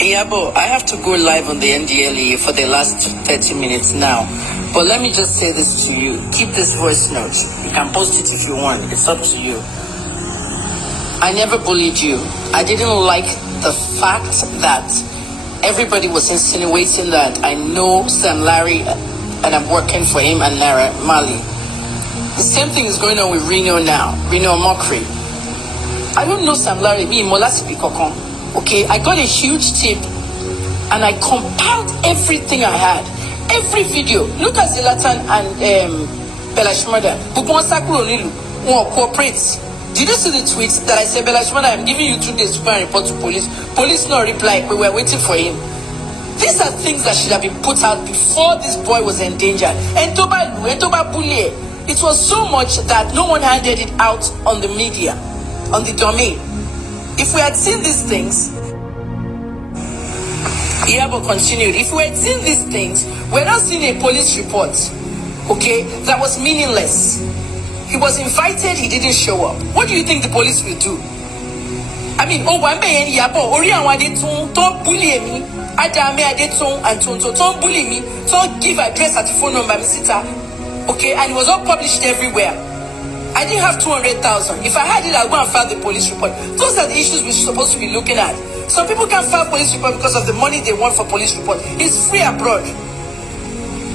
Iyabo, I have to go live on the NDLE for the last 30 minutes now. But let me just say this to you. Keep this voice note. You can post it if you want. It's up to you. I never bullied you. I didn't like the fact that everybody was insinuating that I know Sam Larry and I'm working for him and Naira Mali. The same thing is going on with Reno now. Reno Mockery. I don't know Sam Larry. Me, Molasi Kokon. Okay, I got a huge tip and I compiled everything I had. Every video. Look at Zlatan and Bella Shmurda. Who cooperates. Did you see the tweets that I said, Bella Shmurda, I'm giving you 2 days to go and report to police? Police no reply. We were waiting for him. These are things that should have been put out before this boy was endangered. And Toba Bully. It was so much that no one handed it out on the media, on the domain. If we had seen these things, Iyabo continued, if we had seen these things, we're not seeing a police report, okay, that was meaningless. He was invited, he didn't show up. What do you think the police will do? I mean, Iyabo, don't bully me, don't bully me, don't give address at the phone number, okay, and it was all published everywhere. I didn't have 200,000. If I had it, I'll go and file the police report. Those are the issues we're supposed to be looking at. Some people can't file police report because of the money they want for police report. It's free abroad.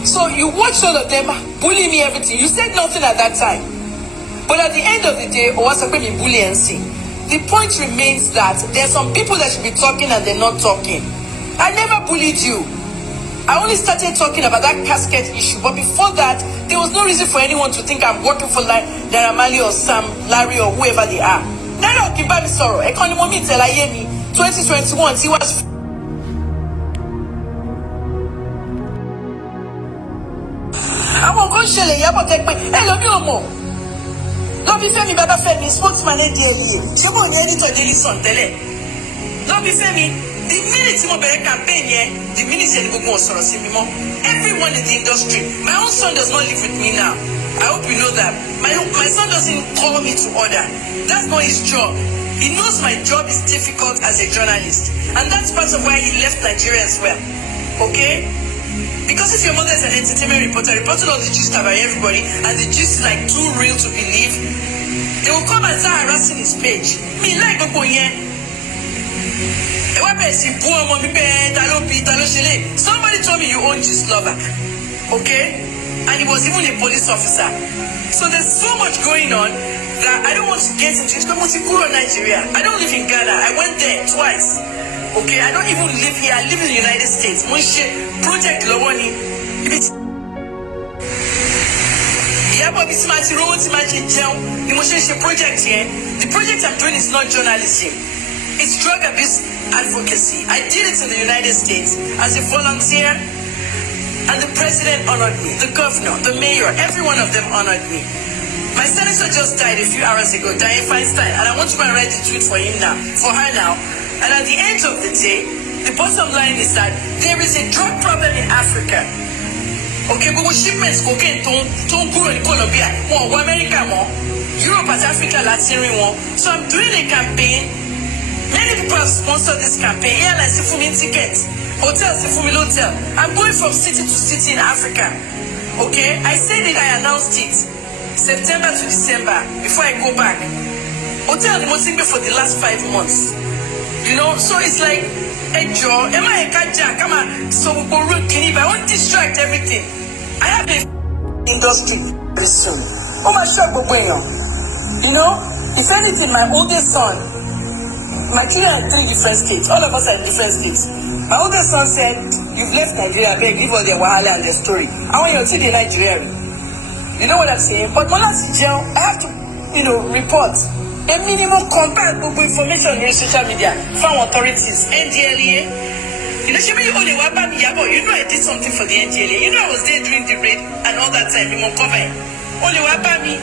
So you watch all of them bully me, everything. You said nothing at that time. But at the end of the day, the point remains that there are some people that should be talking and they're not talking. I never bullied you. I only started talking about that casket issue, but before that, there was no reason for anyone to think I'm working for Naira Mali or Sam Larry or whoever they are. Naira Okibami Soro, Economy Telayemi, 2021, he was. I won't go shell Iyabo take me. Hey, love you more. Love you, Femi, Baba Femi, spokesman NDLE. Chebo ni editor Daily Sun tele. Love you, Femi. The minute you want campaign here, the minute you go sort of everyone in the industry. My own son does not live with me now. I hope you know that. My son doesn't call me to order. That's not his job. He knows my job is difficult as a journalist. And that's part of why he left Nigeria as well. Okay? Because if your mother is an entertainment reporter, reporting all the gist about everybody, and the gist is like too real to believe, they will come and start harassing his page. Me like go here. Somebody told me you own Gist Lover, okay? And he was even a police officer. So there's so much going on that I don't want to get into it. Nigeria. I don't live in Ghana. I went there twice. Okay, I don't even live here. I live in the United States. Project Lowoni. Project here. The project I'm doing is not journalism. It's drug abuse advocacy. I did it in the United States as a volunteer, and the president honored me, the governor, the mayor, every one of them honored me. My senator just died a few hours ago, Dianne Feinstein, and I want to go and write the tweet for him now, for her now. And at the end of the day, the bottom line is that there is a drug problem in Africa. Okay, but with shipments, cocaine, don't go in Colombia, more America, more Europe and Africa, Latin, more. So I'm doing a campaign. Many people have sponsored this campaign. Airlines, Sifumi tickets, hotels, Sifumi hotel. I'm going from city to city in Africa. Okay? I said it, I announced it. September to December, before I go back. Hotel the most for the last 5 months. You know, so it's like a job. Am I a kaja? Come on. So we go root clean. I won't distract everything. I have a industry very soon. Oh my shop, you know, if anything, my oldest son. My children are 3 different states. All of us are in different states. My oldest son said, you've left Nigeria, beg, give all their wahala and their story. I want you to see the Nigeria. You know what I'm saying? But when I jail, I have to, report a minimum comparable information on social media from authorities, NDLEA. You know, I did something for the NDLEA. You know, I was there during the raid and all that time. You won't cover it. Only me.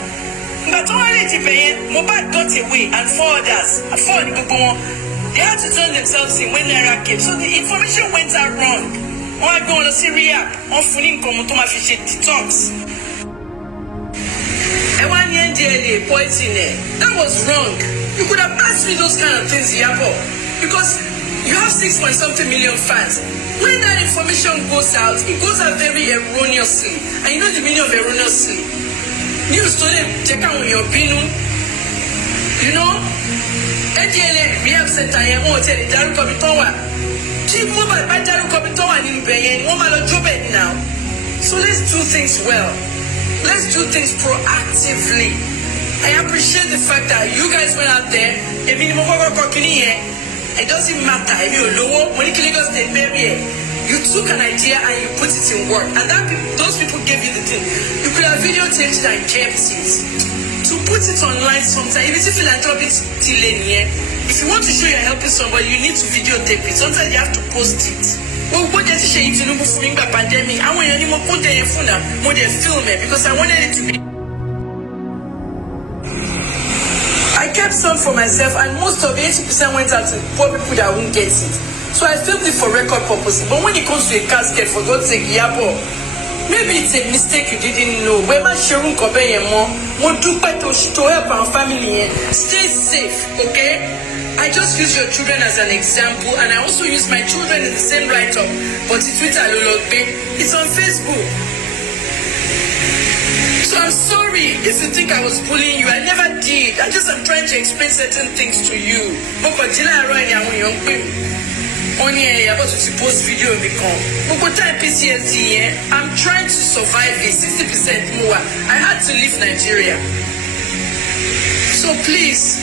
But Mohbad got away and 4 others, they had to turn themselves in when Naira came. So the information went out wrong. I go on Syria, on Funin Komutoma Fishy detox. And 1 year NDLEA poison there. That was wrong. You could have asked me those kind of things, Iyabo. Because You have 6-point-something million fans. When that information goes out, it goes out very erroneously. And you know the meaning of erroneously? News told them, check out on your binu. You know? NDLA Rehab Center, you won't tell the Daru Kobitowa. Keep Mohbad by Daru Kobitowa in Beyen, woman of Job now. So let's do things well. Let's do things proactively. I appreciate the fact that you guys went out there. It doesn't matter. You took an idea and you put it in work. And those people gave you the thing. You could have videotaped it and kept it. To put it online sometimes, if you philanthropic if you want to show you're helping somebody, you need to videotape it. Sometimes you have to post it. Well, what did you say if you know before the pandemic? I want you to put their phone up, more than film it, because I wanted it to be. I kept some for myself, and most of 80% went out to poor people that won't get it. So I filmed it for record purposes. But when it comes to a casket, for God's sake, Iyabo, maybe it's a mistake you didn't know. We're not sharing more. To help our family. Stay safe, okay? I just use your children as an example, and I also use my children in the same write-up. But it's Twitter, it's on Facebook. So I'm sorry if you think I was bullying you. I never did. I just am trying to explain certain things to you. Only about to post video I'm trying to survive it 60% more. I had to leave Nigeria. So please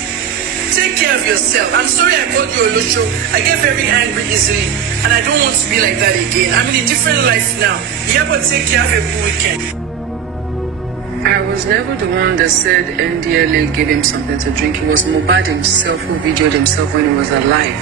take care of yourself. I'm sorry I called you Olosho. I get very angry easily, and I don't want to be like that again. I'm in a different life now. Iyabo, take care of a good weekend. I was never the one that said NDLA gave him something to drink. It was Mohbad himself who videoed himself when he was alive.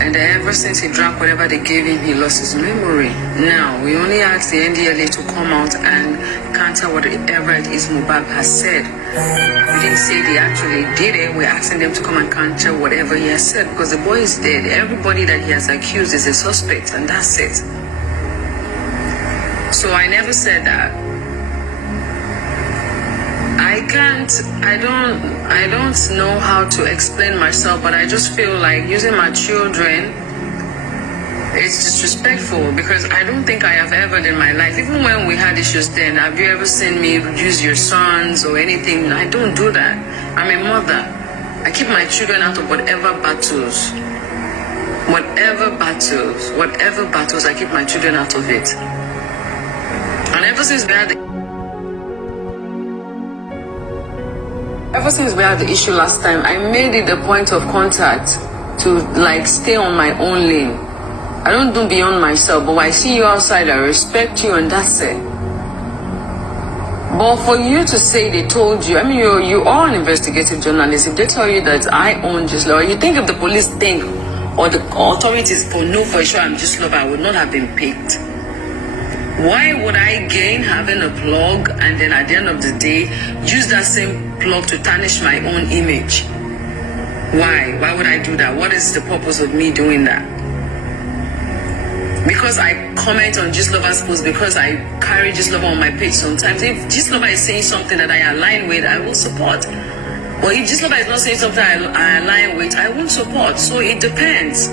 And ever since he drank whatever they gave him, he lost his memory. Now, we only asked the NDLA to come out and counter whatever it is Mohbad has said. We didn't say they actually did it. We're asking them to come and counter whatever he has said, because the boy is dead. Everybody that he has accused is a suspect, and that's it. So I never said that. I don't know how to explain myself, but I just feel like using my children is disrespectful, because I don't think I have ever in my life, even when we had issues then, have you ever seen me use your sons or anything? I don't do that. I'm a mother. I keep my children out of whatever battles, I keep my children out of it. And ever since we had the issue last time, I made it a point of contact to stay on my own lane. I don't do beyond myself, but when I see you outside, I respect you, and that's it. But for you to say they told you, I mean, you are an investigative journalist. If they tell you that I own Gistlover, you think if the police think, or the authorities know for sure I'm Gistlover, I would not have been picked. Why would I gain having a blog and then at the end of the day use that same blog to tarnish my own image? Why? Why would I do that? What is the purpose of me doing that? Because I comment on Gistlover's post, because I carry Gistlover on my page sometimes. If Gistlover is saying something that I align with, I will support. But if Gistlover is not saying something I align with, I won't support. So it depends.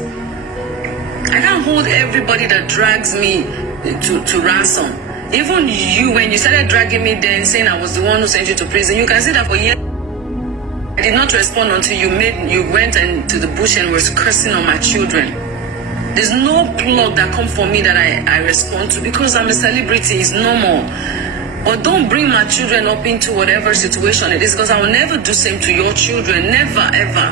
I can't hold everybody that drags me to ransom. Even you, when you started dragging me then, saying I was the one who sent you to prison, you can say that for years. I did not respond until you went into the bush and was cursing on my children. There's no plug that come for me that I respond to, because I'm a celebrity. It's normal. But don't bring my children up into whatever situation it is, because I will never do same to your children. Never, ever.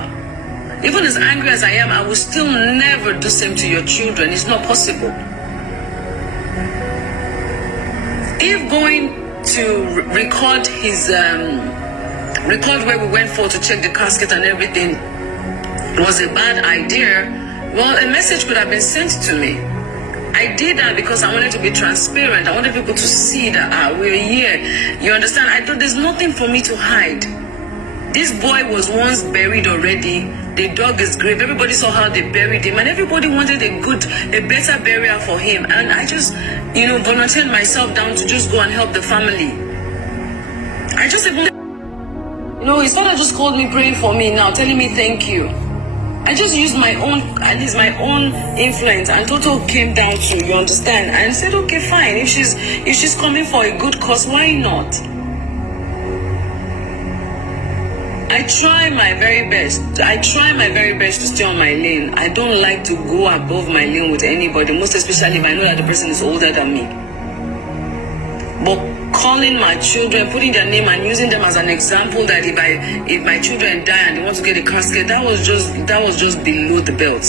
Even as angry as I am, I will still never do same to your children. It's not possible. If going to record where we went for to check the casket and everything was a bad idea, well, a message could have been sent to me. I did that because I wanted to be transparent. I wanted people to see that we're here. You understand? There's nothing for me to hide. This boy was once buried already. They dug his grave. Everybody saw how they buried him, and everybody wanted a better burial for him. And I just, volunteered myself down to just go and help the family. His father just called me praying for me now, telling me thank you. I just used my own, at least my own influence, and Toto came down to, you understand, and said, okay, fine, if she's coming for a good cause, why not? I try my very best. I try my very best to stay on my lane. I don't like to go above my lane with anybody, most especially if I know that the person is older than me. But calling my children, putting their name and using them as an example that if my children die and they want to get a casket, that was just below the belt.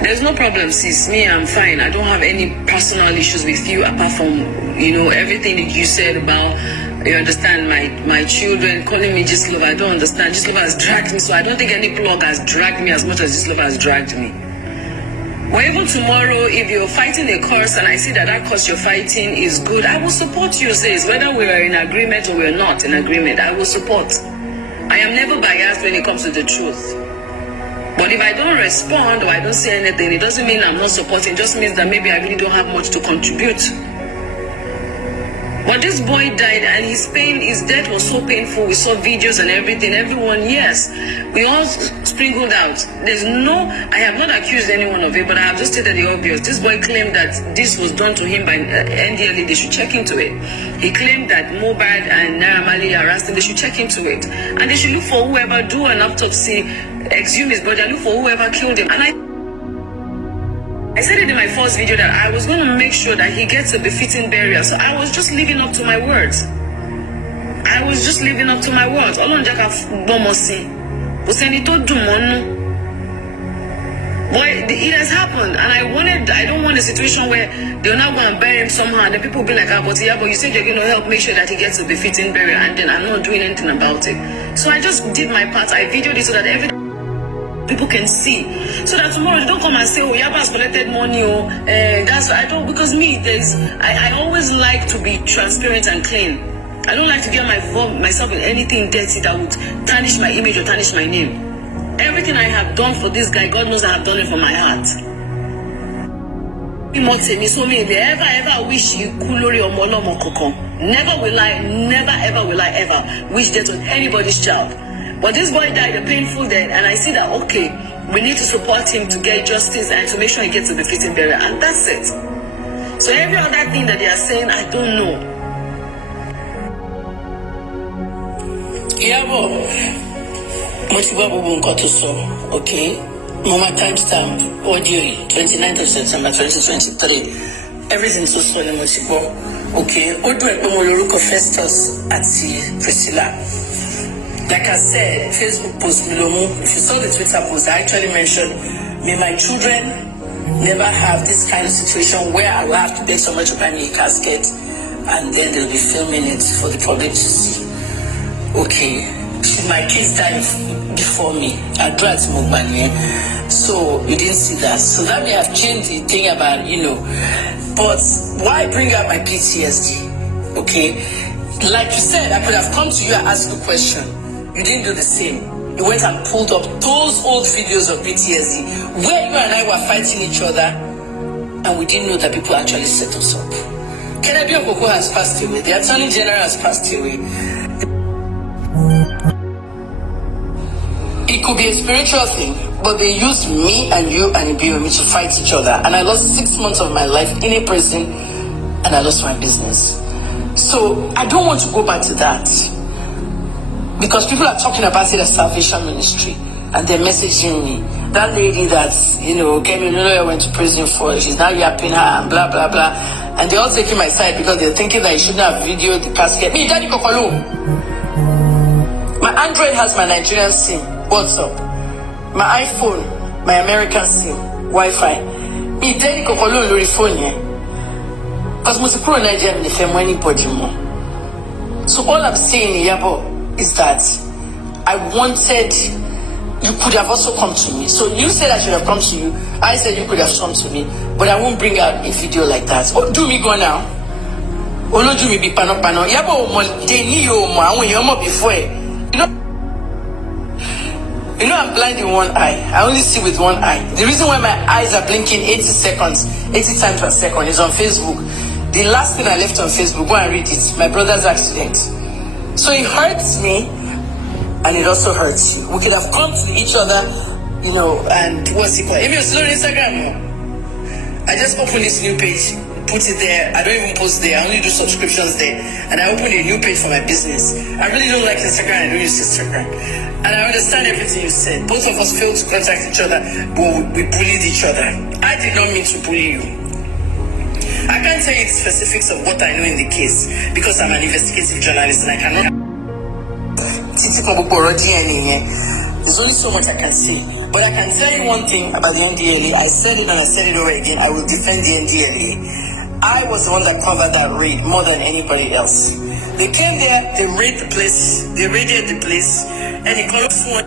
There's no problem, sis. Me, I'm fine. I don't have any personal issues with you apart from, everything that you said about, you understand, my children calling me Gislova. I don't understand. Gislova has dragged me, so I don't think any blog has dragged me as much as Gislova has dragged me. Or even tomorrow, if you're fighting a cause and I see that cause you're fighting is good, I will support you, sis. Whether we are in agreement or we're not in agreement, I will support. I am never biased when it comes to the truth. But if I don't respond or I don't say anything, it doesn't mean I'm not supporting. It just means that maybe I really don't have much to contribute. But this boy died and his death was so painful. We saw videos and everything. Everyone, yes, we all sprinkled out. I have not accused anyone of it, but I have just stated the obvious. This boy claimed that this was done to him by NDLA. They should check into it. He claimed that Mohbad and Naira Marley harassed him. They should check into it. And they should look for whoever, do an autopsy, exhume his body, and look for whoever killed him. And I said it in my first video that I was going to make sure that he gets a befitting burial. So I was just living up to my words. Boy, it has happened, and I don't want a situation where they're not going to bury him somehow, and the people will be like, but you said you're going to help make sure that he gets a befitting burial, and then I'm not doing anything about it. So I just did my part. I videoed it so that people can see, so that tomorrow they don't come and say, oh, Iyabo has collected money, because I always like to be transparent and clean. I don't like to get myself in anything dirty that would tarnish my image or tarnish my name. Everything I have done for this guy, God knows I have done it from my heart. Ever wish you kulori or molomo kokon. Never will I ever wish that on anybody's child. But this boy died a painful death, and I see that, okay, we need to support him to get justice and to make sure he gets a befitting burial, and that's it. So every other thing that they are saying, I don't know. Iyabo, okay? Mama timestamp, audio, 29th of September 2023. Everything so solemn, okay? Odo Festus at Priscilla. Like I said, Facebook post Milomu, if you saw the Twitter post, I actually mentioned, may my children never have this kind of situation where I will have to beg someone to buy me a casket and then they'll be filming it for the public to see. Okay, should my kids die before me? I do at Mohbad, so you didn't see that. So that may have changed the thing about, but why bring up my PTSD? Okay, like you said, I could have come to you and asked you a question. You didn't do the same. You went and pulled up those old videos of PTSD where you and I were fighting each other and we didn't know that people actually set us up. Kennedy Okoko has passed away. The Attorney General has passed away. It could be a spiritual thing, but they used me and you and Ibiomi to fight each other. And I lost 6 months of my life in a prison and I lost my business. So I don't want to go back to that. Because people are talking about it as Salvation Ministry and they're messaging me. That lady that, Kemi Olunloyo went to prison for, she's now yapping her and blah, blah, blah. And they're all taking my side because they're thinking that I shouldn't have videoed the casket. Me, Daddy Kokolo. My Android has my Nigerian SIM. What's up? My iPhone, my American SIM, Wi-Fi. Me, Daddy Kokolo lórí phone here. Because most people in Nigeria they feel anybody more. So all I'm saying, Iyabo, is that I wanted, you could have also come to me. So you said I should have come to you. I said you could have come to me. But I won't bring out a video like that. Oh, do me go now. Oh, no, do me be pano. Yabo, they knew you before. You know I'm blind in one eye. I only see with one eye. The reason why my eyes are blinking 80 times per second is on Facebook. The last thing I left on Facebook, go and read it. My brother's accident. So it hurts me, and and it also hurts you. We could have come to each other, you know, and what's it called? If you're still on Instagram, no? I just opened this new page, put it there. I don't even post there. I only do subscriptions there. And I opened a new page for my business. I really don't like Instagram. I don't use Instagram. And I understand everything you said. Both of us failed to contact each other, but we bullied each other. I did not mean to bully you. I can't tell you the specifics of what I know in the case because I'm an investigative journalist and I cannot. There's only so much I can say. But I can tell you one thing about the NDLA. I said it and I said it over again. I will defend the NDLA. I was the one that covered that raid more than anybody else. They came there, they raided the place, they raided the place, and they called for.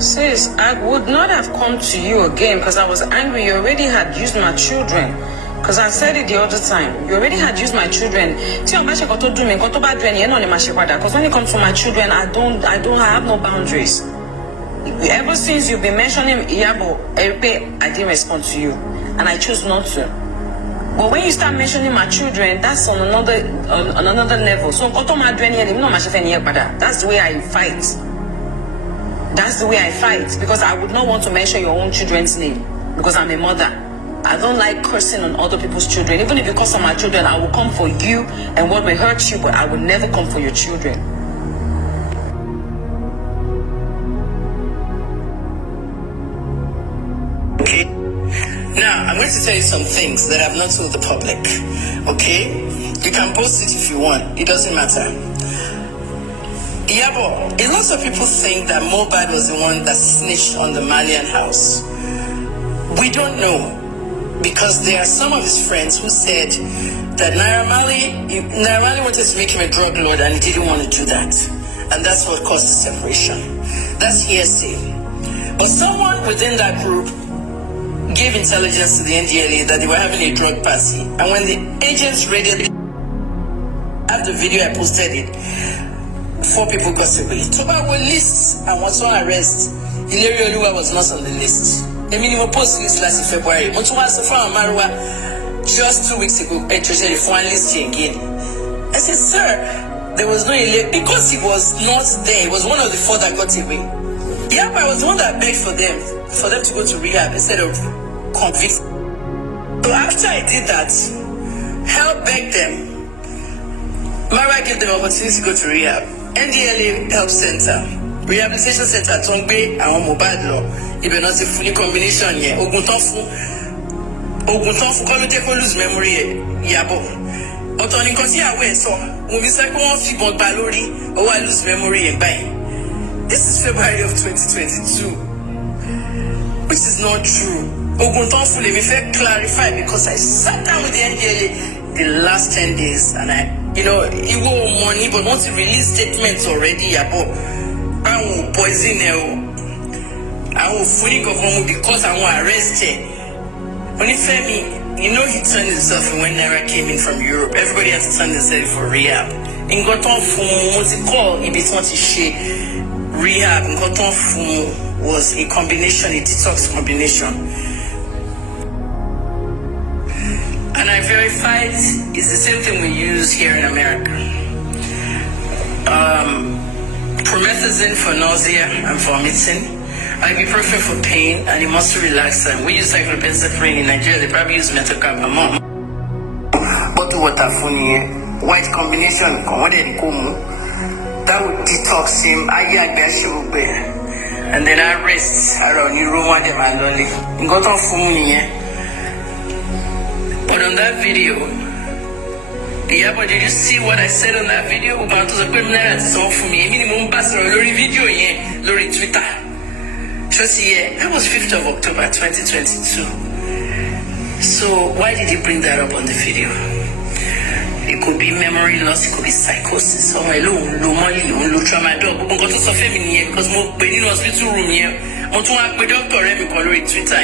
Sis, I would not have come to you again because I was angry. You already had used my children. Because I said it the other time. You already had used my children. Because when it comes to my children, I have no boundaries. Ever since you've been mentioning Iyabo, I didn't respond to you. And I chose not to. But when you start mentioning my children, that's on another level. So that's the way I fight. That's the way I fight. Because I would not want to mention your own children's name. Because I'm a mother. I don't like cursing on other people's children. Even if you curse on my children, I will come for you and what may hurt you, but I will never come for your children. Okay. Now, I'm going to tell you some things that I've not told the public. Okay? You can post it if you want. It doesn't matter. Iyabo, a lot of people think that Mohbad was the one that snitched on the Malian house. We don't know. Because there are some of his friends who said that Naira Marley wanted to make him a drug lord and he didn't want to do that. And that's what caused the separation. That's hearsay. But someone within that group gave intelligence to the NDLA that they were having a drug party. And when the agents raided, I have the video, I posted it, 4 people got away. Toba were lists and was on arrest. Hilary Oluwa was not on the list. The minimum post list last February. Just 2 weeks ago, I treated the phone list again. I said, sir, there was no elect because he was not there. He was one of the 4 that got away. Yeah, but I was the one that begged for them to go to rehab instead of convict. So after I did that, help beg them. Mara gave them opportunity to go to rehab. NDLA Help Center, Rehabilitation Center, Tongbe, and Mohbad law. It be not a fully combination here. Oguntonfu, come take lose memory, Iyabo. Otoni kosi awe so. When we say one figure balori, or I lose memory and buy. This is February of 2022, which is not true. Oguntonfu, let me clarify because I sat down with the NDLA the last 10 days and it will money, but once you release statements already, Iyabo, I will poison you. I will fully govern because I want arrested. When he fed me, he turned himself in when Naira came in from Europe. Everybody has to turn themselves for rehab. In Goton Fumu, what's it called? In between rehab, in Goton Fumu was a combination, a detox combination. And I verified it's the same thing we use here in America. Promethazine for nausea and vomiting. Ibuprofen for pain and a muscle relaxant. We use cyclopentaphrine in Nigeria. They probably use metocarbamol. Bottled water for white combination. That would detox him. And then I rest around you room them and lolly. But on that video, Iyabo, did you see what I said on that video? About the criminal for me. Minimum pastor lori video lori Twitter. That was 5th of October 2022. So why did he bring that up on the video? It could be memory loss, it could be psychosis, or tramadol. Because hospital room here. Twitter.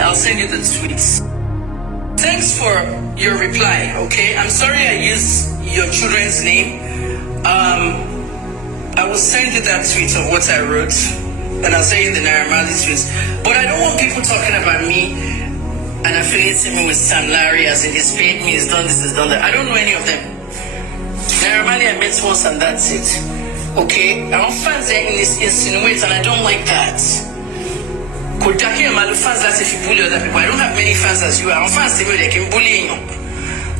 I'll send you the tweets. Thanks for your reply, okay? I'm sorry I used your children's name. I will send you that tweet of what I wrote, and I'll send you the Naira Marley tweets. But I don't want people talking about me and affiliating me with Sam Larry as in he's paid me, he's done this, he's done that. I don't know any of them. Normally I met once and that's it. Okay? Our fans they insinuate and I don't like that. Could fans that if you bully other people. I don't have many fans as you are. Our fans they can bully you.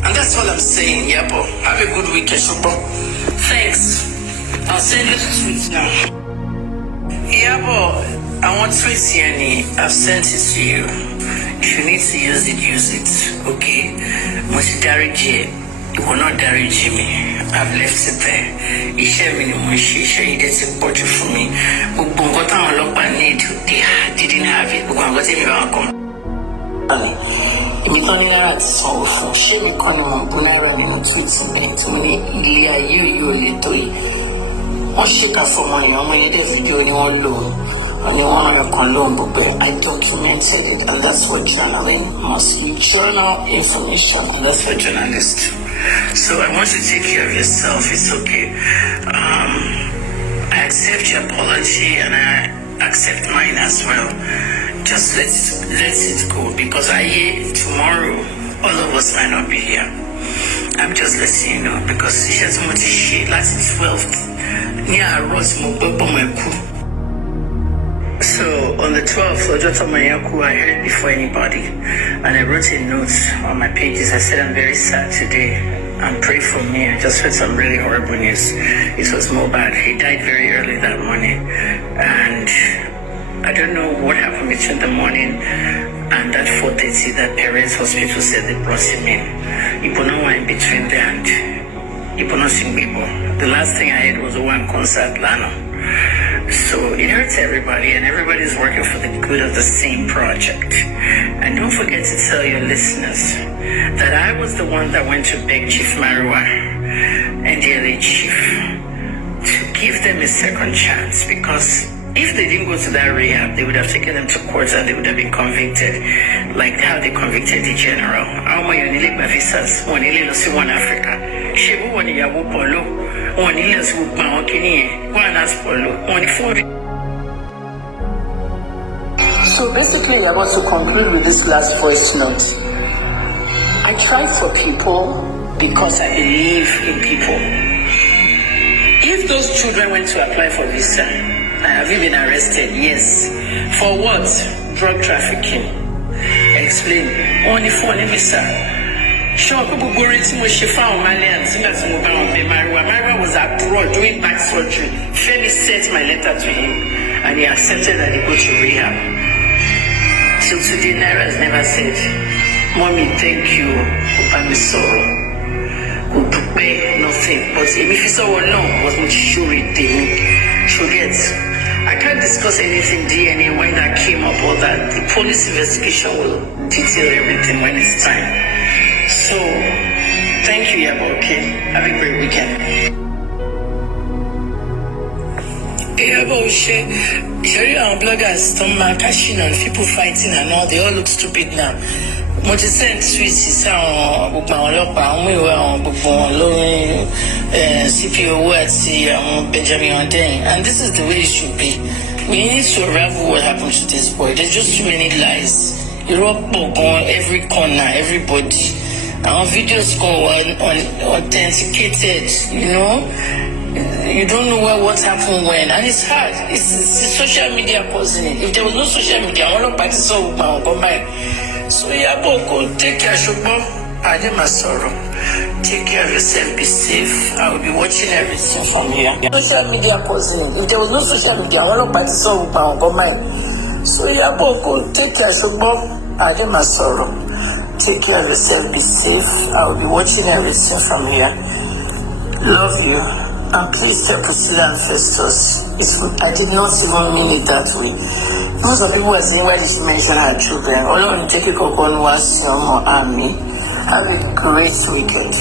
And that's all I'm saying, Iyabo. Have a good weekend, Shubo. Thanks. I'll send you the tweets now. Iyabo, I want tweets here. I've sent it to you. If you need to use it, okay? Mosidari, you will not damage me. I've left it there. Iṣẹ́ mi ni mo ṣe, iṣẹ́ yìí dẹ̀ ti pọ̀ jù fún mi. Gbogbo nǹkan táwọn ọlọ́pàá need, they didn't have it. Gbogbo nǹkan tí mi wá kọ́. Èmi tán ní náírà ti sanwó fún. Ṣé mi kọ́ ni mo ń bú náírà nínú túwìtì bẹ́ẹ̀ tí mo ní ilé ayé yìí ò lè tó yìí? Wọ́n ṣèkà fọmọ èèyàn, ọmọ yẹn dẹ̀ fídíò ni wọ́n lò ó. And I documented it, and that's what journaling must be. Journal information, and that's what journalists do. So I want you to take care of yourself. It's okay. I accept your apology, and I accept mine as well. Just let it go, because tomorrow all of us might not be here. I'm just letting you know, because she has much shit last 12th. So on the 12th, I heard before anybody, and I wrote a note on my pages. I said I'm very sad today, and pray for me. I just heard some really horrible news. It was Mohbad. He died very early that morning, and I don't know what happened between the morning and that 4:30 that parents hospital said they brought him in. Ipono were in between there and Ipono Singbibo. The last thing I heard was a one concert Lano. So it hurts everybody, and everybody's working for the good of the same project. And don't forget to tell your listeners that I was the one that went to beg Chief Marua and the LA Chief to give them a second chance, because if they didn't go to that rehab, they would have taken them to court and they would have been convicted, like how they convicted the general. One Africa. So basically, I want to conclude with this last voice note. I try for people because I believe in people. If those children went to apply for visa, have you been arrested? Yes. For what? Drug trafficking. Explain. Only for any visa. Sure, people go to Mariwa was abroad doing back surgery. Femi sent my letter to him, and he accepted that he go to rehab. Till today, Naira has never said, "Mommy, thank you, I'm sorry." Nothing. But if you saw no, was much sure it forget. I can't discuss anything DNA when that came up, or that the police investigation will detail everything when it's time. So, thank you, Iyabo. Okay, have a great weekend. Iyabo Ojo, bloggers, cashing on people fighting and all, they all look stupid now. What you sent tweets CPO Benjamin Onden, and this is the way it should be. We need to unravel what happened to this boy. There's just too many lies. Europe on every corner, everybody. Our videos go authenticated, you know. You don't know what happened when, and it's hard. It's social media causing it. If there was no social media, I won't participate with my combine. So Iyabo, take care, Shubo. Take care of yourself, be safe. I will be watching everything from here. Social media causing it. If there was no social media, I won't participate with my combine. So Iyabo, take care, Shubo. Take care of yourself, be safe. I will be watching everything from here. Love you. And please tell Priscilla and Festus, I did not even mean it that way. Most of people were saying, why did she mention her children? All I want to take a coconut was some army. Have a great weekend.